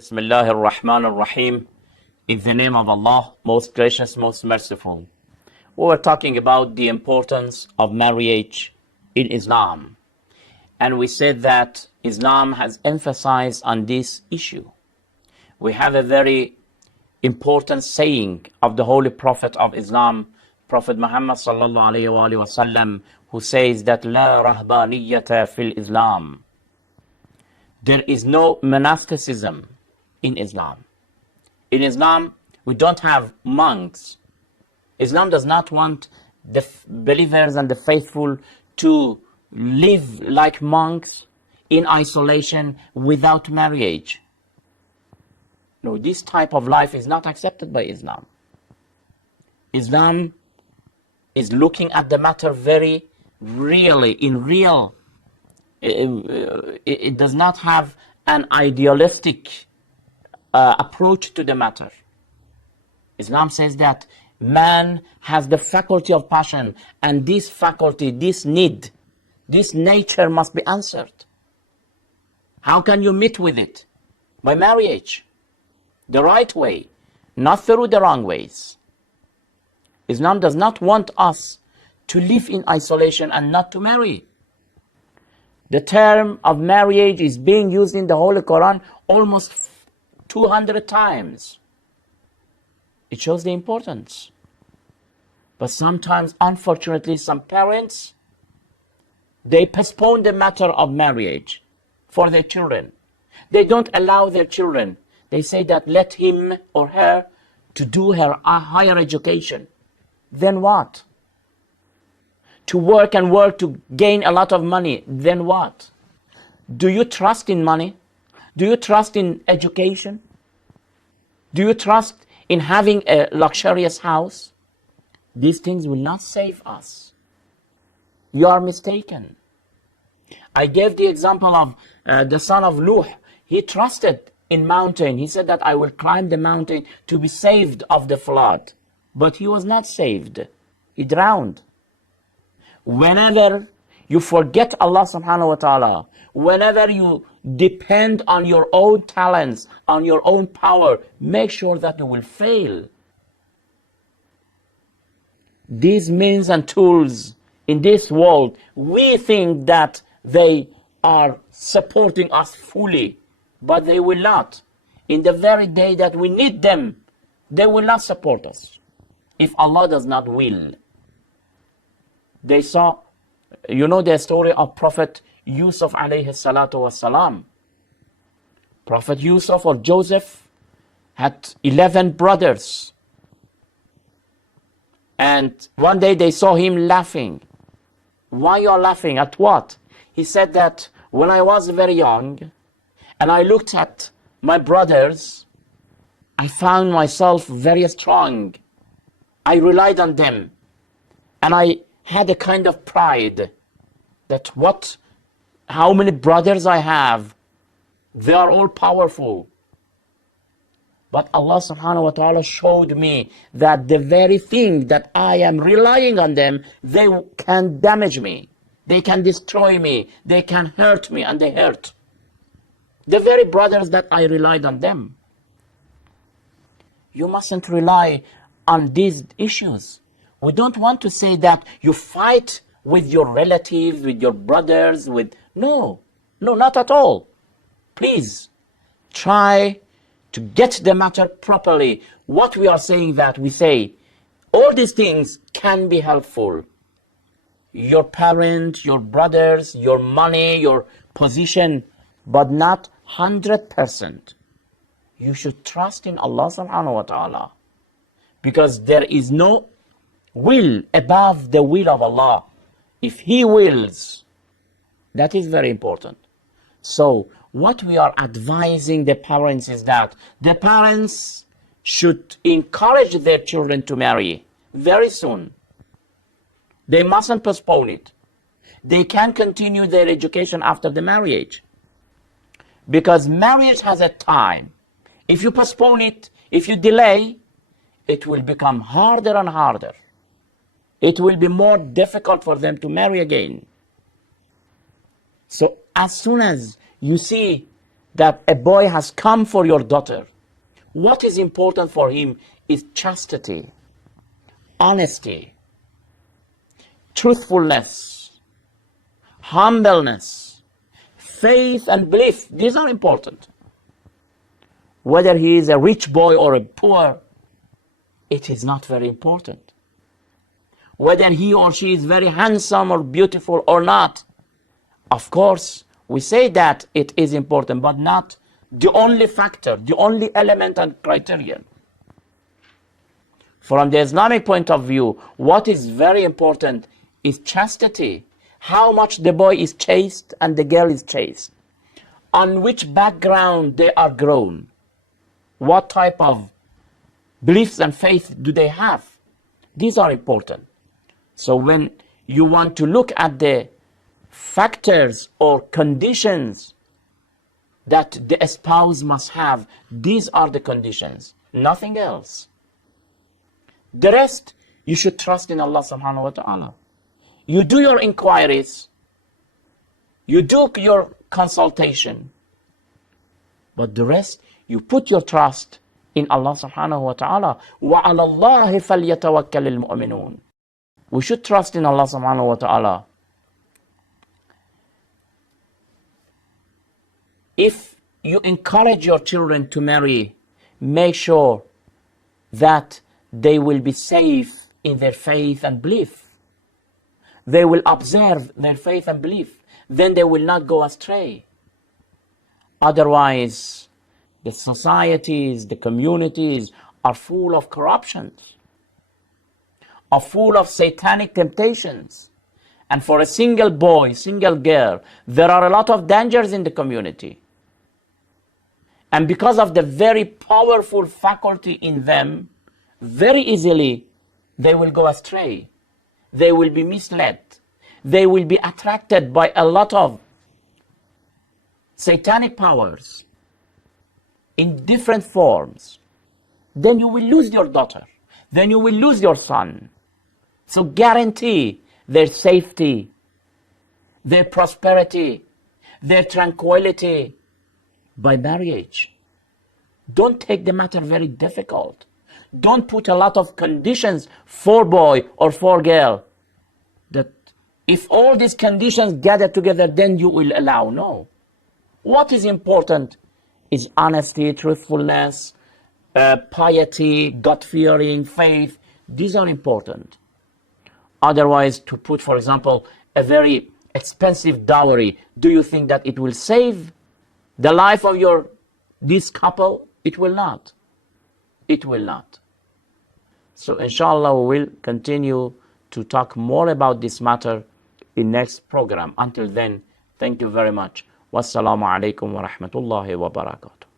Bismillahir Rahmanir Rahim. In the name of Allah, most gracious, most merciful. We were talking about the importance of marriage in Islam. And we said that Islam has emphasized on this issue. We have a very important saying of the Holy Prophet of Islam, Prophet Muhammad sallallahu alayhi wa sallam, who says that La rahbaniyata fil Islam. There is no monasticism in Islam. In Islam, we don't have monks. Islam does not want the believers and the faithful to live like monks in isolation without marriage. No, this type of life is not accepted by Islam. Islam is looking at the matter very really, in real. It does not have an idealistic approach to the matter. Islam says that man has the faculty of passion, and this faculty, this need, this nature must be answered. How can you meet with it? By marriage. The right way, not through the wrong ways. Islam does not want us to live in isolation and not to marry. The term of marriage is being used in the Holy Quran almost 200 times. It shows the importance. But sometimes, unfortunately, some parents, they postpone the matter of marriage for their children. They don't allow their children. They say that let him or her to do her higher education. Then what? To work and work to gain a lot of money. Then what? Do you trust in money? Do you trust in education? Do you trust in having a luxurious house? These things will not save us. You are mistaken. I gave the example of the son of Nuh. He trusted in mountain. He said that I will climb the mountain to be saved of the flood. But he was not saved. He drowned. Whenever you forget Allah subhanahu wa ta'ala, whenever you depend on your own talents, on your own power, make sure that you will fail. These means and tools in this world, we think that they are supporting us fully, but they will not. In the very day that we need them, they will not support us if Allah does not will. They saw, you know the story of Prophet Yusuf alayhi salatu wasalam. Prophet Yusuf or Joseph had 11 brothers. And one day they saw him laughing. Why you are laughing? At what? He said that when I was very young and I looked at my brothers, I found myself very strong. I relied on them. And I had a kind of pride that how many brothers I have, they are all powerful. But Allah subhanahu wa ta'ala showed me that the very thing that I am relying on them, they can damage me. They can destroy me. They can hurt me, and they hurt. The very brothers that I relied on them. You mustn't rely on these issues. We don't want to say that you fight with your relatives, with your brothers, No, not at all. Please, try to get the matter properly. What we are saying that we say, all these things can be helpful. Your parents, your brothers, your money, your position, but not 100%. You should trust in Allah subhanahu wa ta'ala. Because there is no will above the will of Allah. If He wills, that is very important. So, what we are advising the parents is that the parents should encourage their children to marry very soon. They mustn't postpone it. They can continue their education after the marriage. Because marriage has a time. If you postpone it, if you delay, it will become harder and harder. It will be more difficult for them to marry again. So as soon as you see that a boy has come for your daughter, what is important for him is chastity, honesty, truthfulness, humbleness, faith and belief. These are important. Whether he is a rich boy or a poor, it is not very important. Whether he or she is very handsome or beautiful or not, of course, we say that it is important, but not the only factor, the only element and criterion. From the Islamic point of view, what is very important is chastity. How much the boy is chaste and the girl is chaste. On which background they are grown. What type of beliefs and faith do they have? These are important. So when you want to look at the factors or conditions that the spouse must have, these are the conditions, nothing else. The rest, you should trust in Allah subhanahu wa ta'ala. You do your inquiries, you do your consultation, but the rest, you put your trust in Allah subhanahu wa ta'ala. وَعَلَى اللَّهِ فَلْيَتَوَكَّلِ الْمُؤْمِنُونَ. We should trust in Allah subhanahu wa ta'ala. If you encourage your children to marry, make sure that they will be safe in their faith and belief. They will observe their faith and belief. Then they will not go astray. Otherwise, the societies, the communities are full of corruptions, are full of satanic temptations. And for a single boy, single girl, there are a lot of dangers in the community. And because of the very powerful faculty in them, very easily they will go astray. They will be misled. They will be attracted by a lot of satanic powers in different forms. Then you will lose your daughter. Then you will lose your son. So guarantee their safety, their prosperity, their tranquility by marriage. Don't take the matter very difficult. Don't put a lot of conditions for boy or for girl. That if all these conditions gather together, then you will allow. No. What is important is honesty, truthfulness, piety, God-fearing, faith. These are important. Otherwise, to put, for example, a very expensive dowry, do you think that it will save the life of this couple? It will not. It will not. So inshallah, we will continue to talk more about this matter in next program. Until then, thank you very much. Wassalamu alaikum wa rahmatullahi wa barakatuh.